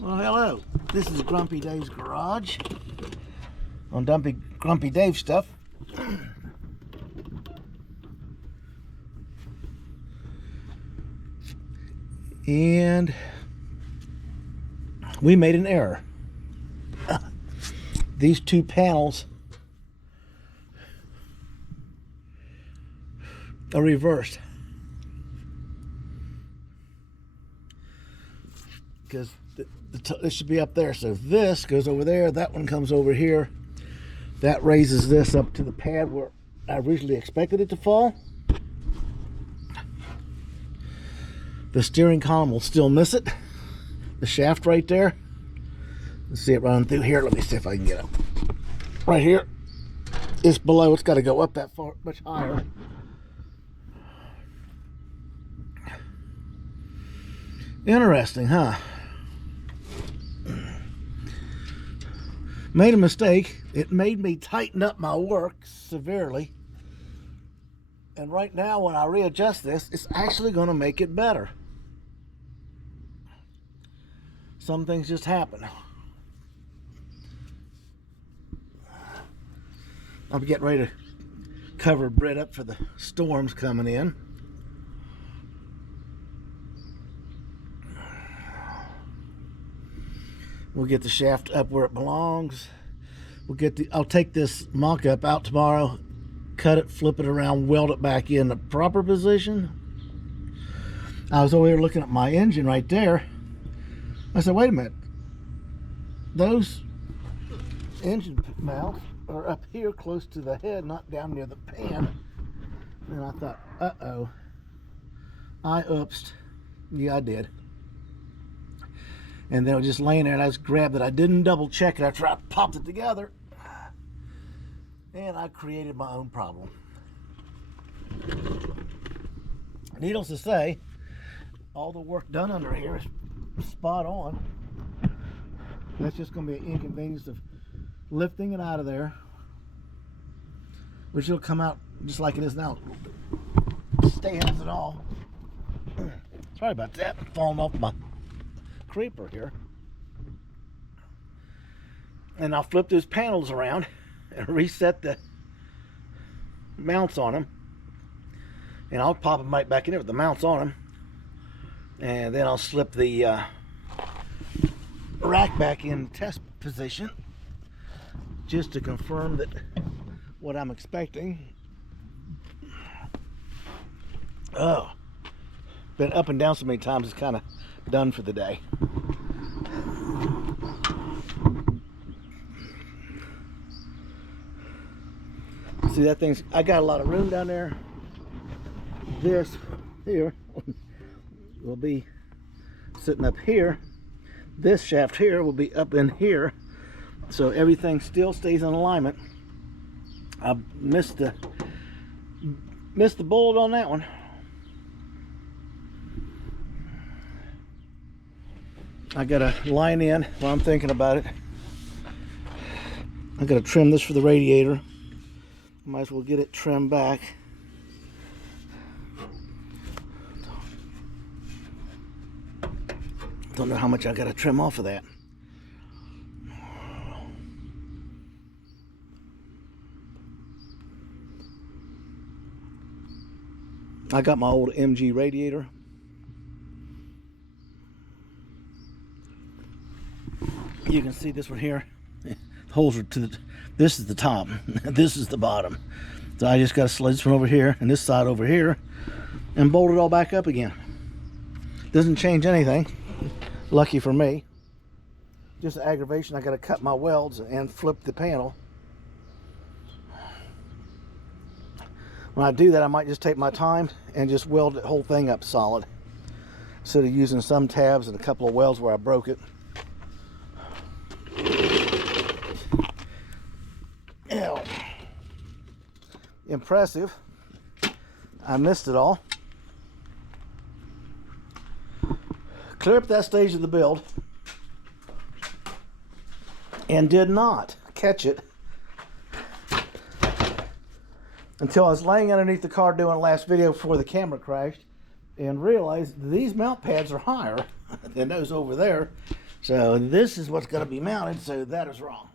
Well, hello. This is Grumpy Dave's garage on Grumpy Dave stuff. And we made an error. These two panels are reversed. Because this should be up there, so this goes over there, that one comes over here, that raises this up to the pad where I originally expected it to fall. The steering column will still miss it, the shaft right there. Let's see it running through here. Let me see if I can get it right here. It's below, it's got to go up that far, much higher. Interesting, huh? Made a mistake. It made me tighten up my work severely. And right now, when I readjust this, it's actually going to make it better. Some things just happen. I'll be getting ready to cover bread up for the storms coming in. We'll get the shaft up where it belongs. I'll take this mock-up out tomorrow, cut it, flip it around, weld it back in the proper position. I was over here looking at my engine right there. I said, wait a minute. Those engine mounts are up here close to the head, not down near the pan. And I thought, uh-oh. I oopsed. Yeah, I did. And then I was just laying there and I just grabbed it. I didn't double check it after I popped it together. And I created my own problem. Needless to say, all the work done under here is spot on. That's just going to be an inconvenience of lifting it out of there, which will come out just like it is now. Stands and all. Sorry about that. Falling off my creeper here. And I'll flip those panels around and reset the mounts on them, and I'll pop them right back in there with the mounts on them, and then I'll slip the rack back in test position just to confirm that what I'm expecting. Oh, been up and down so many times, it's kind of done for the day. See that thing's, I got a lot of room down there. This here will be sitting up here. This shaft here will be up in here. So everything still stays in alignment. I missed the bullet on that one. I gotta line in while I'm thinking about it. I gotta trim this for the radiator. Might as well get it trimmed back. Don't know how much I gotta trim off of that. I got my old MG radiator. You can see this one here. The holes are to the, this is the top, this is the bottom. So I just got to slide this one over here and this side over here and bolt it all back up again. Doesn't change anything, lucky for me. Just aggravation. I got to cut my welds and flip the panel. When I do that, I might just take my time and just weld the whole thing up solid instead of using some tabs and a couple of welds where I broke it. Ew. Impressive. I missed it all. Clear up that stage of the build and did not catch it until I was laying underneath the car doing the last video before the camera crashed and realized these mount pads are higher than those over there. So this is what's going to be mounted, so that is wrong.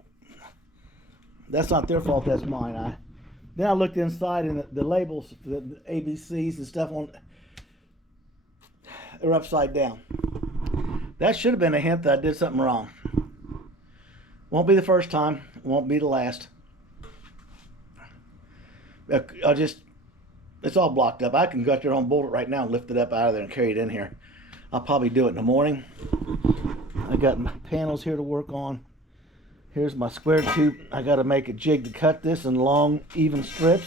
That's not their fault, that's mine. Then I looked inside, and the labels, the ABCs and stuff are upside down. That should have been a hint that I did something wrong. Won't be the first time, won't be the last. It's all blocked up. I can go out there and bolt it right now and lift it up out of there and carry it in here. I'll probably do it in the morning. I got my panels here to work on. Here's my square tube. I got to make a jig to cut this in long, even strips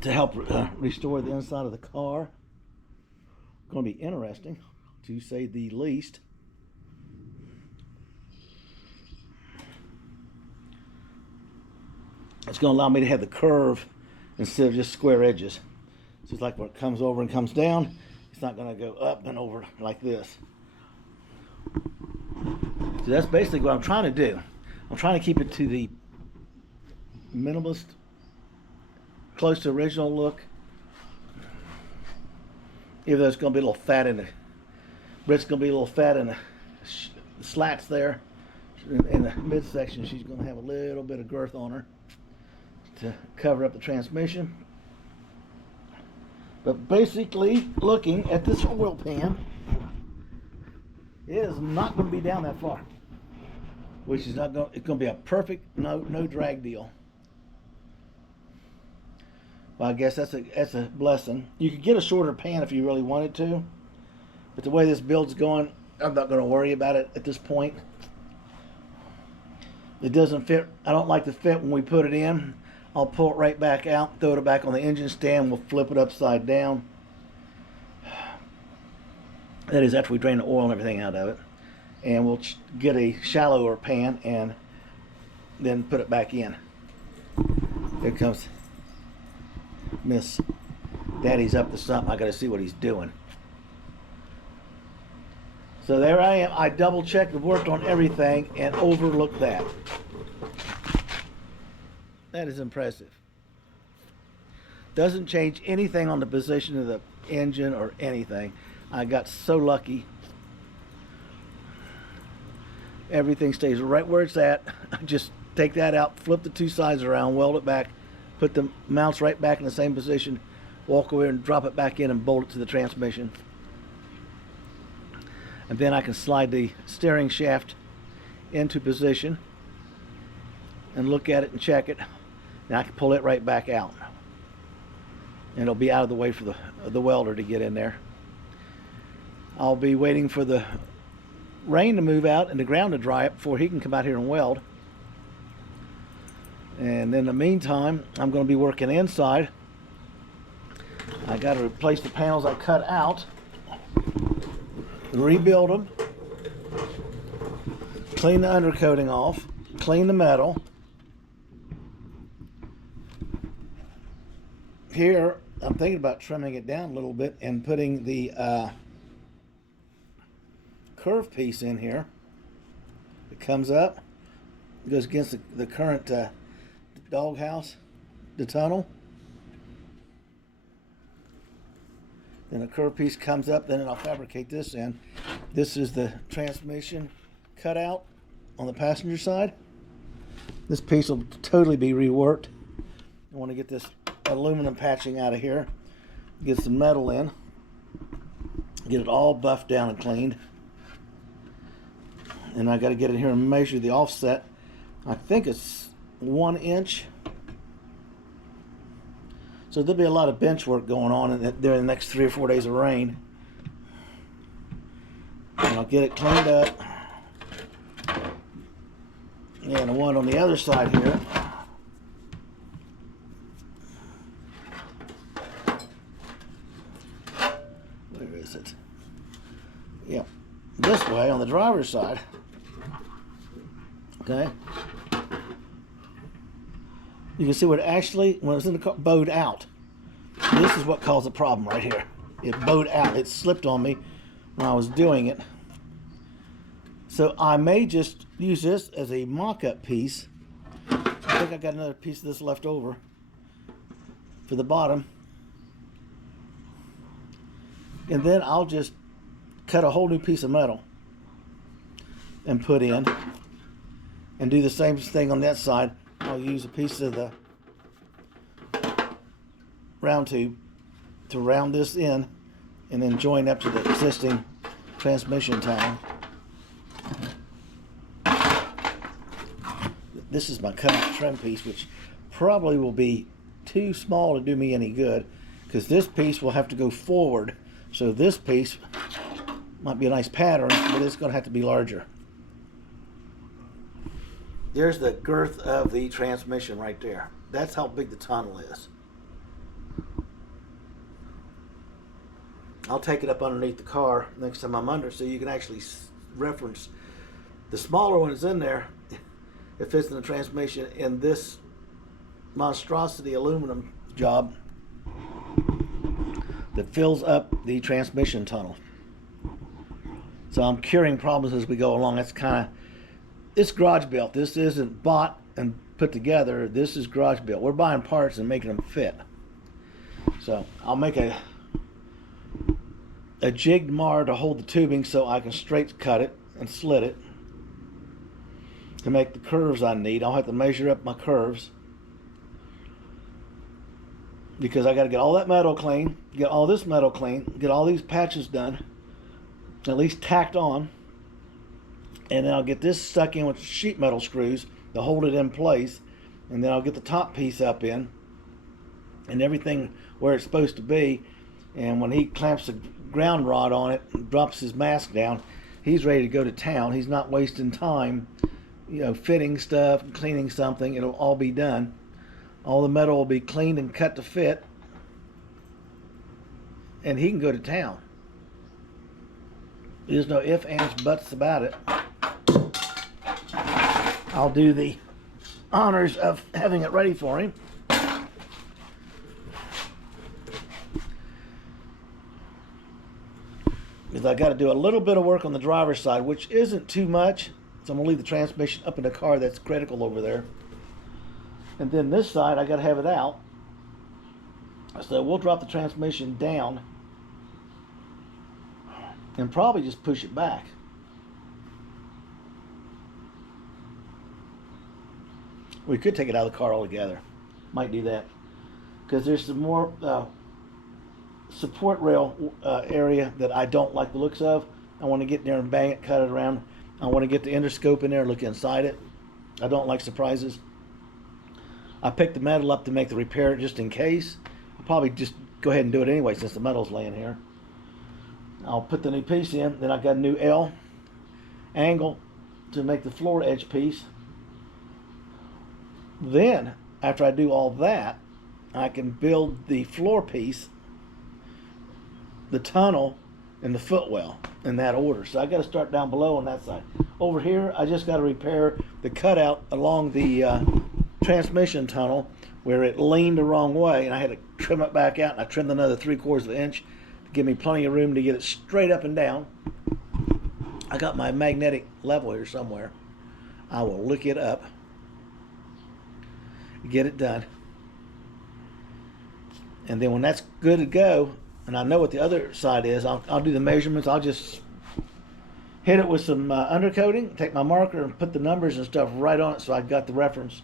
to help restore the inside of the car. Going to be interesting, to say the least. It's going to allow me to have the curve instead of just square edges. So it's like when it comes over and comes down, it's not going to go up and over like this. So that's basically what I'm trying to do. I'm trying to keep it to the minimalist, close to original look. Even though it's going to be a little fat in the, Britt's going to be a little fat in the slats there. In the midsection, she's going to have a little bit of girth on her to cover up the transmission. But basically, looking at this oil pan, it is not going to be down that far, which is not going. It's going to be a perfect no drag deal. Well, I guess that's a blessing. You could get a shorter pan if you really wanted to, but the way this build's going, I'm not going to worry about it at this point. It doesn't fit. I don't like the fit when we put it in. I'll pull it right back out, throw it back on the engine stand. We'll flip it upside down. That is after we drain the oil and everything out of it. And we'll get a shallower pan and then put it back in. There comes Miss Daddy's up to something. I got to see what he's doing. So there I am. I double checked and worked on everything and overlooked that. That is impressive. Doesn't change anything on the position of the engine or anything. I got so lucky. Everything stays right where it's at. I just take that out, flip the two sides around, weld it back, put the mounts right back in the same position, walk over and drop it back in and bolt it to the transmission. And then I can slide the steering shaft into position and look at it and check it. And I can pull it right back out. And it'll be out of the way for the welder to get in there. I'll be waiting for the rain to move out and the ground to dry up before he can come out here and weld. And in the meantime, I'm going to be working inside. I got to replace the panels I cut out, rebuild them, clean the undercoating off, clean the metal. Here, I'm thinking about trimming it down a little bit and putting the curve piece in here. It comes up, it goes against the current doghouse, the tunnel. Then a curve piece comes up, then I'll fabricate this in. This is the transmission cutout on the passenger side. This piece will totally be reworked. I want to get this aluminum patching out of here, get some metal in, get it all buffed down and cleaned. And I got to get in here and measure the offset. I think it's 1 inch. So there'll be a lot of bench work going on during the next 3 or 4 days of rain. And I'll get it cleaned up. And the one on the other side here, where is it? Yeah, this way on the driver's side. Okay. You can see what actually, when it was in the car, bowed out. This is what caused the problem right here. It bowed out. It slipped on me when I was doing it. So I may just use this as a mock-up piece. I think I got another piece of this left over for the bottom. And then I'll just cut a whole new piece of metal and put in, and do the same thing on that side. I'll use a piece of the round tube to round this in and then join up to the existing transmission tunnel. This is my cut-out trim piece, which probably will be too small to do me any good, because this piece will have to go forward. So this piece might be a nice pattern, but it's going to have to be larger. There's the girth of the transmission right there. That's how big the tunnel is. I'll take it up underneath the car next time I'm under, so you can actually reference the smaller one is in there. It fits in the transmission in this monstrosity aluminum job that fills up the transmission tunnel. So I'm curing problems as we go along. That's kind of, it's garage built. This isn't bought and put together. This is garage built. We're buying parts and making them fit. So I'll make a jigged mar to hold the tubing so I can straight cut it and slit it to make the curves I need. I'll have to measure up my curves because I got to get all that metal clean, get all this metal clean, get all these patches done, at least tacked on, and then I'll get this stuck in with sheet metal screws to hold it in place, and then I'll get the top piece up in and everything where it's supposed to be. And when he clamps the ground rod on it and drops his mask down, he's ready to go to town. He's not wasting time, you know, fitting stuff and cleaning something. It'll all be done. All the metal will be cleaned and cut to fit, and he can go to town. There's no ifs, ands, buts about it. I'll do the honors of having it ready for him. Because I got to do a little bit of work on the driver's side, which isn't too much. So I'm going to leave the transmission up in the car. That's critical over there. And then this side, I got to have it out. So we'll drop the transmission down and probably just push it back. We could take it out of the car altogether. Might do that. Because there's some more support rail area that I don't like the looks of. I want to get in there and bang it, cut it around. I want to get the endoscope in there, look inside it. I don't like surprises. I picked the metal up to make the repair just in case. I'll probably just go ahead and do it anyway since the metal's laying here. I'll put the new piece in. Then I've got a new L angle to make the floor edge piece. Then, after I do all that, I can build the floor piece, the tunnel, and the footwell in that order. So I got to start down below on that side. Over here, I just got to repair the cutout along the transmission tunnel where it leaned the wrong way, and I had to trim it back out, and I trimmed another 3/4 of an inch to give me plenty of room to get it straight up and down. I got my magnetic level here somewhere. I will look it up, get it done, and then when that's good to go, and I know what the other side is, I'll do the measurements. I'll just hit it with some undercoating, take my marker and put the numbers and stuff right on it so I got the reference.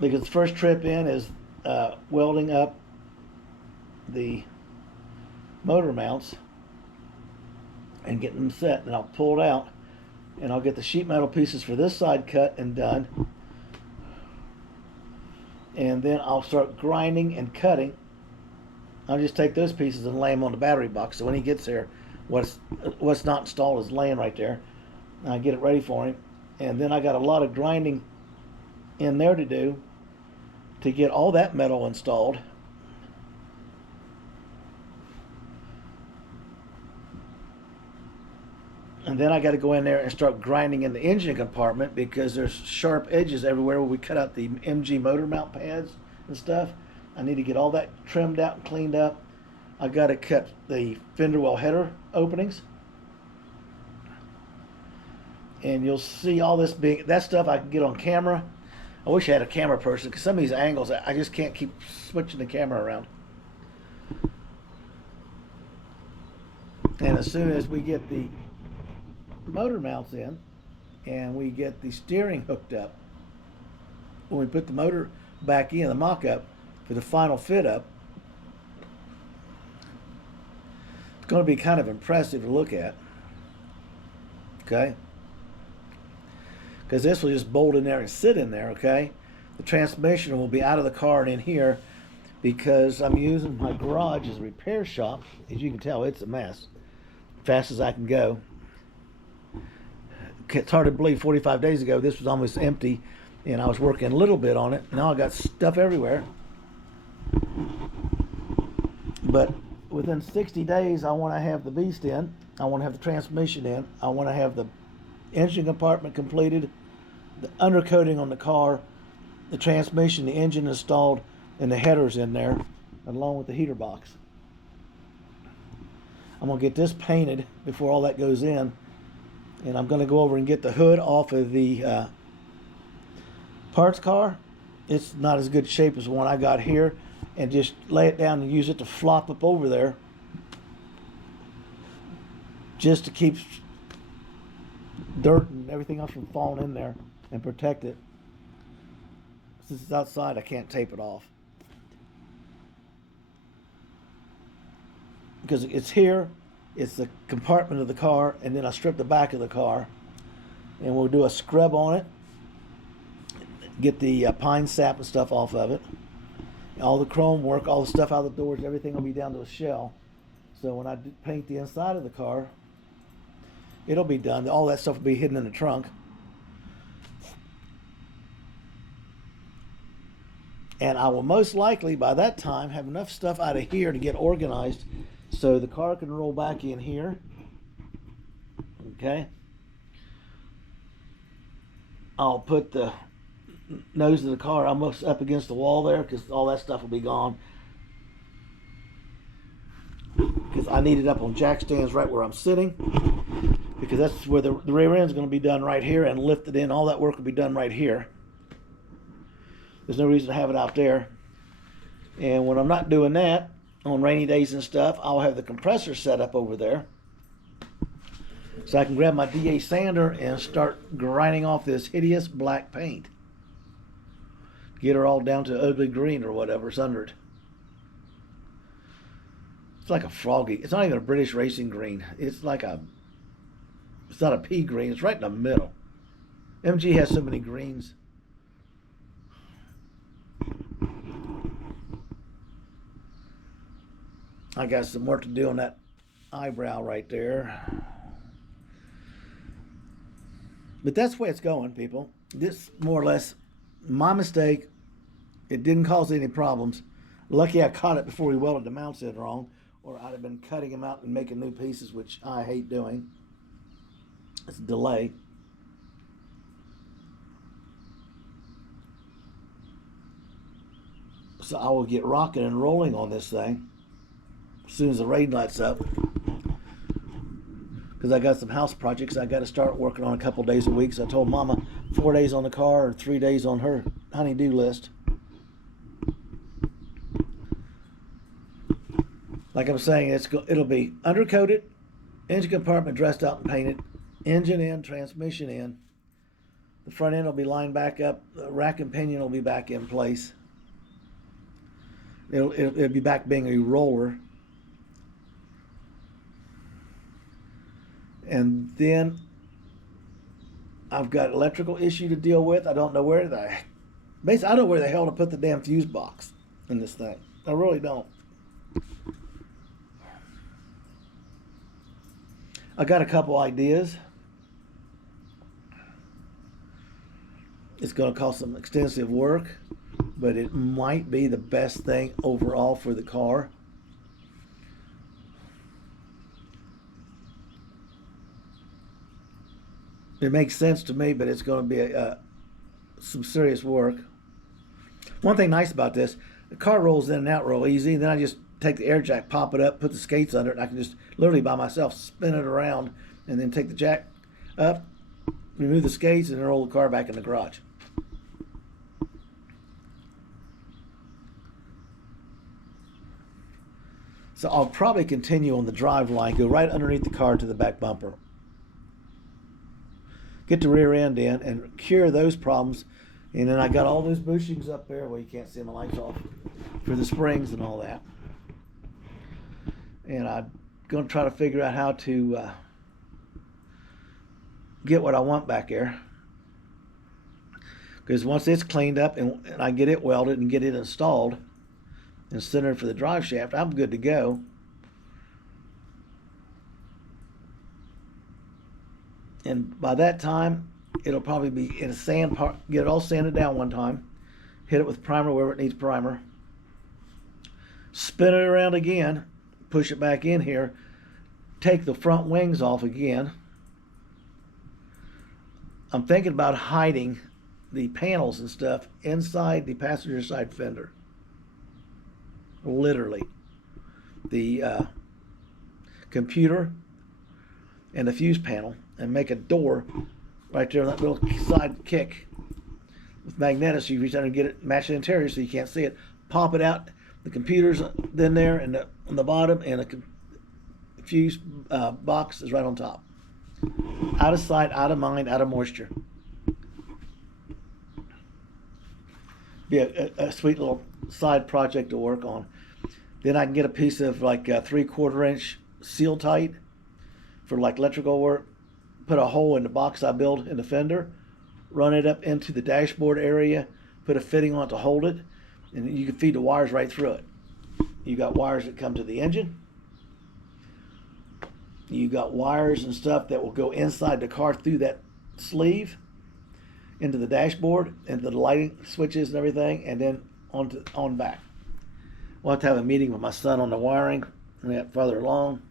Because the first trip in is welding up the motor mounts and getting them set. Then I'll pull it out and I'll get the sheet metal pieces for this side cut and done. And then I'll start grinding and cutting. I'll just take those pieces and lay them on the battery box. So when he gets there, what's not installed is laying right there. And I get it ready for him. And then I got a lot of grinding in there to do to get all that metal installed. And then I got to go in there and start grinding in the engine compartment because there's sharp edges everywhere where we cut out the MG motor mount pads and stuff. I need to get all that trimmed out and cleaned up. I got to cut the fender well header openings. And you'll see all this being, that stuff I can get on camera. I wish I had a camera person because some of these angles, I just can't keep switching the camera around. And as soon as we get the motor mounts in and we get the steering hooked up, when we put the motor back in, the mock-up, for the final fit-up, it's going to be kind of impressive to look at. Okay? Because this will just bolt in there and sit in there, okay? The transmission will be out of the car and in here because I'm using my garage as a repair shop. As you can tell, it's a mess. Fast as I can go. It's hard to believe 45 days ago this was almost empty and I was working a little bit on it. Now I got stuff everywhere. But within 60 days I want to have the beast in. I want to have the transmission in. I want to have the engine compartment completed, the undercoating on the car, the transmission, the engine installed, and the headers in there, along with the heater box. I'm going to get this painted before all that goes in, and I'm going to go over and get the hood off of the parts car. It's not as good shape as the one I got here, and just lay it down and use it to flop up over there just to keep dirt and everything else from falling in there and protect it. Since it's outside, I can't tape it off because it's here. It's the compartment of the car, and then I strip the back of the car and we'll do a scrub on it, get the pine sap and stuff off of it, all the chrome work, all the stuff out of the doors, everything will be down to a shell. So when I paint the inside of the car, it'll be done. All that stuff will be hidden in the trunk. And I will most likely, by that time, have enough stuff out of here to get organized so the car can roll back in here. Okay. I'll put the nose of the car almost up against the wall there because all that stuff will be gone. Because I need it up on jack stands right where I'm sitting. Because that's where the rear end is going to be done right here and lifted in. All that work will be done right here. There's no reason to have it out there. And when I'm not doing that, on rainy days and stuff, I'll have the compressor set up over there. So I can grab my DA sander and start grinding off this hideous black paint. Get her all down to ugly green or whatever's under it. It's like a froggy. It's not even a British racing green. It's like a... It's not a pea green. It's right in the middle. MG has so many greens. I got some work to do on that eyebrow right there. But that's the way it's going, people. This, more or less, my mistake. It didn't cause any problems. Lucky I caught it before we welded the mounts in wrong, or I'd have been cutting them out and making new pieces, which I hate doing. It's a delay. So I will get rocking and rolling on this thing as soon as the rain lets up. Because I got some house projects I got to start working on a couple days a week. So I told Mama 4 days on the car and 3 days on her honey-do list. Like I'm saying, it'll be undercoated, engine compartment dressed out and painted, engine in, transmission in. The front end will be lined back up. The rack and pinion will be back in place. It'll be back being a roller. And then I've got electrical issue to deal with. I don't know where I don't know where the hell to put the damn fuse box in this thing. I really don't. I got a couple ideas. It's going to cost some extensive work, but it might be the best thing overall for the car. It makes sense to me, but it's going to be some serious work. One thing nice about this, the car rolls in and out real easy. Then I just take the air jack, pop it up, put the skates under it, and I can just literally by myself spin it around and then take the jack up, remove the skates, and then roll the car back in the garage. So I'll probably continue on the drive line, go right underneath the car to the back bumper. Get the rear end in and cure those problems. And then I got all those bushings up there. Well, you can't see my lights off for the springs and all that. And I'm going to try to figure out how to get what I want back there. Because once it's cleaned up and I get it welded and get it installed and centered for the drive shaft, I'm good to go. And by that time, it'll probably be in a sand part. Get it all sanded down one time. Hit it with primer wherever it needs primer. Spin it around again. Push it back in here. Take the front wings off again. I'm thinking about hiding the panels and stuff inside the passenger side fender. Literally. The computer and the fuse panel, and make a door right there on that little side kick with magnetics. So you reach down and get it, match the interior so you can't see it. Pop it out. The computer's in there, and on the bottom, and a fuse box is right on top. Out of sight, out of mind, out of moisture. Be a sweet little side project to work on. Then I can get a piece of like 3/4 inch seal tight for like electrical work. Put a hole in the box I built in the fender, run it up into the dashboard area, put a fitting on it to hold it, and you can feed the wires right through it. You got wires that come to the engine. You got wires and stuff that will go inside the car through that sleeve into the dashboard, into the lighting switches and everything, and then on back. We'll have to have a meeting with my son on the wiring and that further along.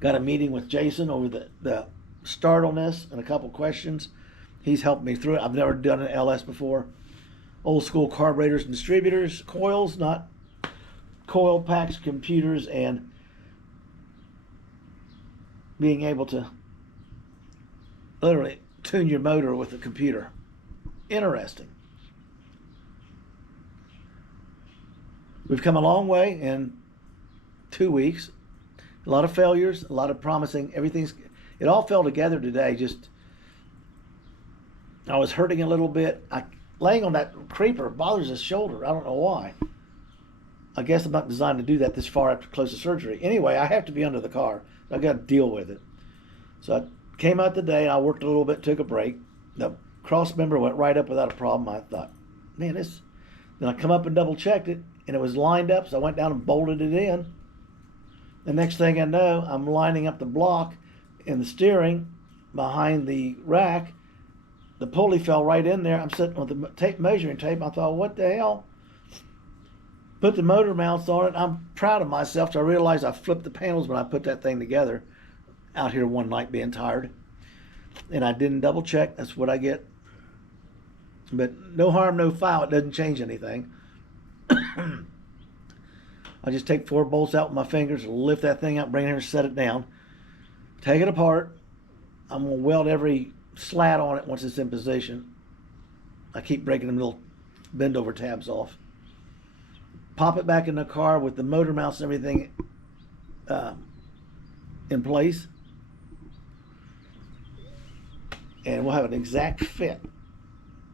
Got a meeting with Jason over the start on this and a couple questions. He's helped me through it. I've never done an LS before. Old school carburetors and distributors, coils, not coil packs, computers, and being able to literally tune your motor with a computer. Interesting. We've come a long way in 2 weeks. A lot of failures, a lot of promising. It all fell together today. Just, I was hurting a little bit. Laying on that creeper bothers his shoulder. I don't know why. I guess I'm not designed to do that this far after close to surgery. Anyway, I have to be under the car. I got to deal with it. So I came out today and I worked a little bit, took a break. The cross member went right up without a problem. I thought, man, this. Then I come up and double checked it, and it was lined up. So I went down and bolted it in. The next thing I know, I'm lining up the block and the steering behind the rack. The pulley fell right in there. I'm sitting with the measuring tape. I thought, what the hell? Put the motor mounts on it. I'm proud of myself. So I realized I flipped the panels when I put that thing together out here one night being tired. And I didn't double check. That's what I get. But no harm, no foul. It doesn't change anything. I just take 4 bolts out with my fingers, lift that thing out, bring it here and set it down. Take it apart. I'm going to weld every slat on it once it's in position. I keep breaking the little bend over tabs off. Pop it back in the car with the motor mounts and everything in place. And we'll have an exact fit.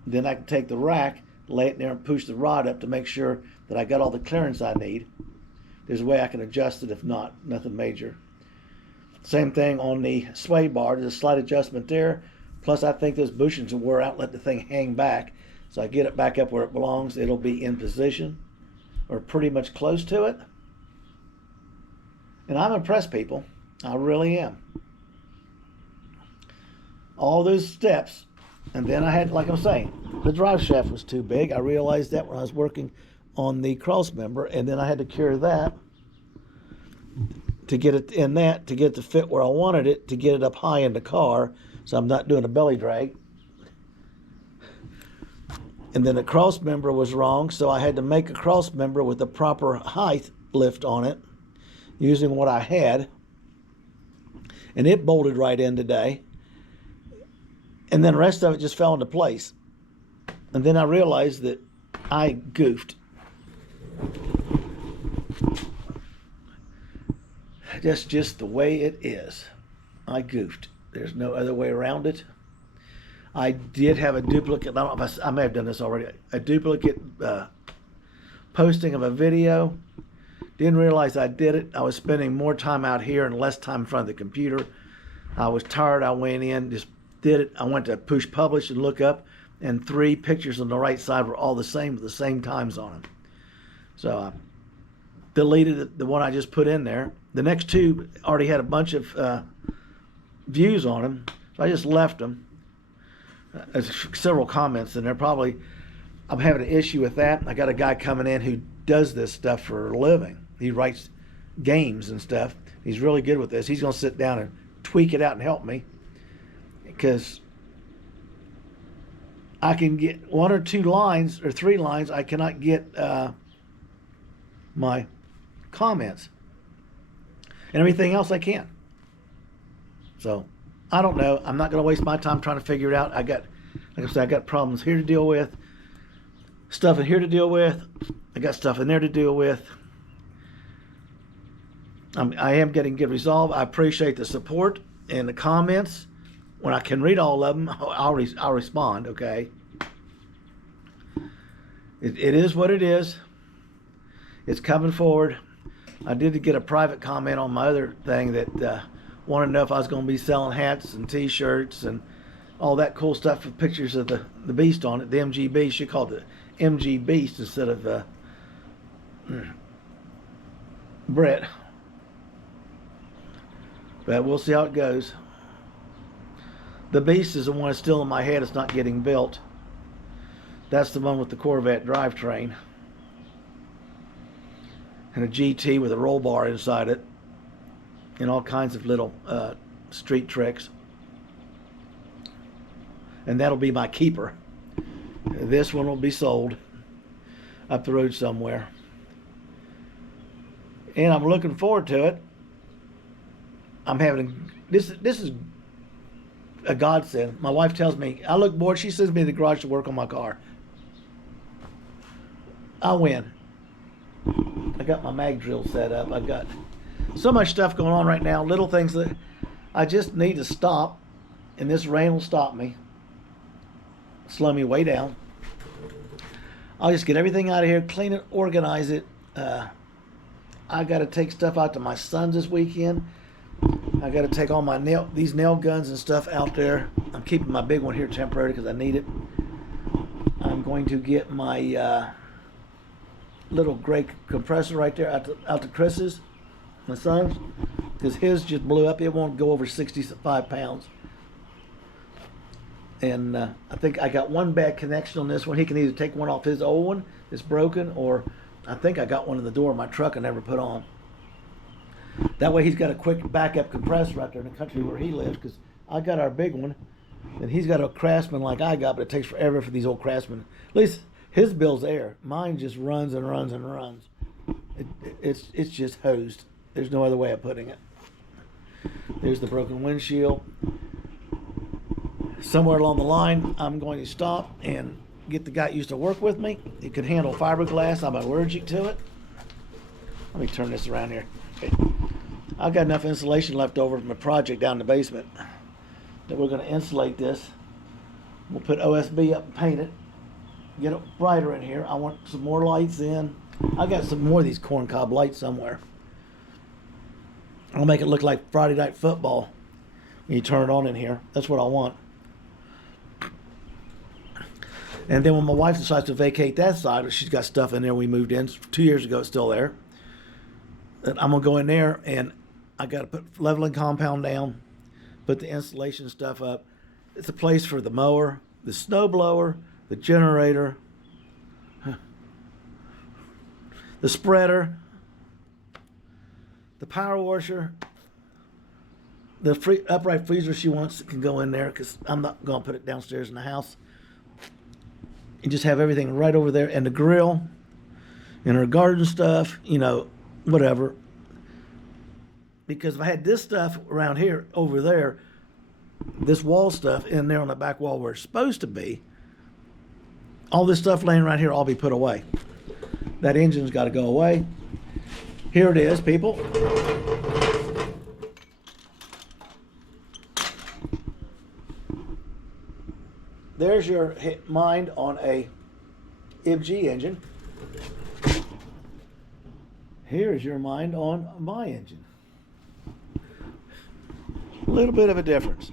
Then I can take the rack, lay it in there and push the rod up to make sure that I got all the clearance I need. There's a way I can adjust it, if not, nothing major. Same thing on the sway bar. There's a slight adjustment there. Plus, I think those bushings will wear out, let the thing hang back. So I get it back up where it belongs. It'll be in position, or pretty much close to it. And I'm impressed, people. I really am. All those steps. And then I had, like I'm saying, the drive shaft was too big. I realized that when I was working on the cross member, and then I had to cure that to get it in that, to get it to fit where I wanted it, to get it up high in the car, so I'm not doing a belly drag. And then the cross member was wrong, so I had to make a cross member with the proper height lift on it, using what I had, and it bolted right in today. And then the rest of it just fell into place. And then I realized that I goofed. That's just the way it is. I goofed. There's no other way around it. I did have a duplicate. I don't know if I may have done this already. A duplicate posting of a video. Didn't realize I did it. I was spending more time out here and less time in front of the computer. I was tired. I went in, just did it. I went to push publish and look up, and 3 pictures on the right side were all the same with the same times on them. So I deleted the one I just put in there. The next 2 already had a bunch of views on them, so I just left them. There's several comments in there. Probably I'm having an issue with that. I got a guy coming in who does this stuff for a living. He writes games and stuff. He's really good with this. He's going to sit down and tweak it out and help me, because I can get 1 or 2 lines or 3 lines. I cannot get my comments, and everything else I can. So I don't know. I'm not going to waste my time trying to figure it out. Like I said, I got problems here to deal with, stuff in here to deal with. I got stuff in there to deal with. I am getting good resolve. I appreciate the support and the comments. When I can read all of them, I'll respond. Okay. It is what it is. It's coming forward. I did get a private comment on my other thing that wanted to know if I was going to be selling hats and T-shirts and all that cool stuff with pictures of the beast on it, the MGB. She called it MG Beast instead of Brett. But we'll see how it goes. The Beast is the one that's still in my head. It's not getting built. That's the one with the Corvette drivetrain and a GT with a roll bar inside it and all kinds of little street tricks. And that'll be my keeper. This one will be sold up the road somewhere. And I'm looking forward to it. I'm having this is a godsend. My wife tells me I look bored. She sends me to the garage to work on my car. I win. I got my mag drill set up. I've got so much stuff going on right now. Little things that I just need to stop, and this rain will stop me, slow me way down. I'll just get everything out of here, clean it, organize it. I got to take stuff out to my son's this weekend. I got to take all my these nail guns and stuff out there. I'm keeping my big one here temporarily because I need it. I'm going to get my little gray compressor right there out to Chris's, my son's, because his just blew up. It won't go over 65 pounds. And I think I got one bad connection on this one. He can either take one off his old one that's broken, or I think I got one in the door of my truck I never put on. That way he's got a quick backup compressor right there in the country where he lives, because I got our big one, and he's got a Craftsman like I got, but it takes forever for these old Craftsmen. At least his bill's air. Mine just runs and runs and runs. It's just hosed. There's no other way of putting it. There's the broken windshield. Somewhere along the line, I'm going to stop and get the guy that used to work with me. He could handle fiberglass. I'm allergic to it. Let me turn this around here. Okay. I've got enough insulation left over from a project down in the basement that we're going to insulate this. We'll put OSB up and paint it. Get it brighter in here. I want some more lights in. I got some more of these corncob lights somewhere. I'll make it look like Friday Night Football when you turn it on in here. That's what I want. And then when my wife decides to vacate that side, she's got stuff in there we moved in 2 years ago, it's still there. And I'm going to go in there, and I got to put leveling compound down, put the insulation stuff up. It's a place for the mower, the snow blower, the generator, the spreader, the power washer, the upright freezer she wants can go in there, because I'm not going to put it downstairs in the house. And just have everything right over there, and the grill and her garden stuff, whatever. Because if I had this stuff around here, over there, this wall stuff in there on the back wall where it's supposed to be, all this stuff laying right here, all be put away. That engine's got to go away. Here it is, people. there's your mind on a MG engine. Here is your mind on my engine. A little bit of a difference.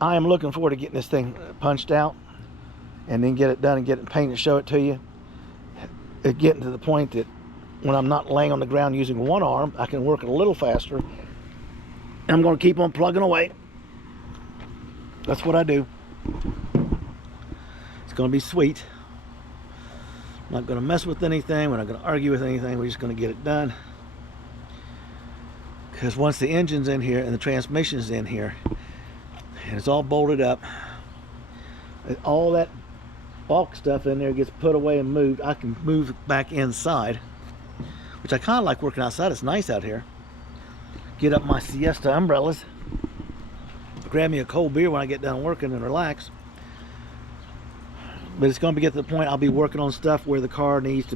I am looking forward to getting this thing punched out and then get it done and get it painted, show it to you. It's getting to the point that when I'm not laying on the ground using one arm, I can work it a little faster. And I'm going to keep on plugging away. That's what I do. It's going to be sweet. I'm not going to mess with anything. We're not going to argue with anything. We're just going to get it done. Because once the engine's in here and the transmission's in here, and it's all bolted up, all that bulk stuff in there gets put away and moved. I can move back inside, which I kind of like working outside. It's nice out here. Get up my siesta umbrellas, grab me a cold beer when I get done working and relax. But it's going to get to the point I'll be working on stuff where the car needs to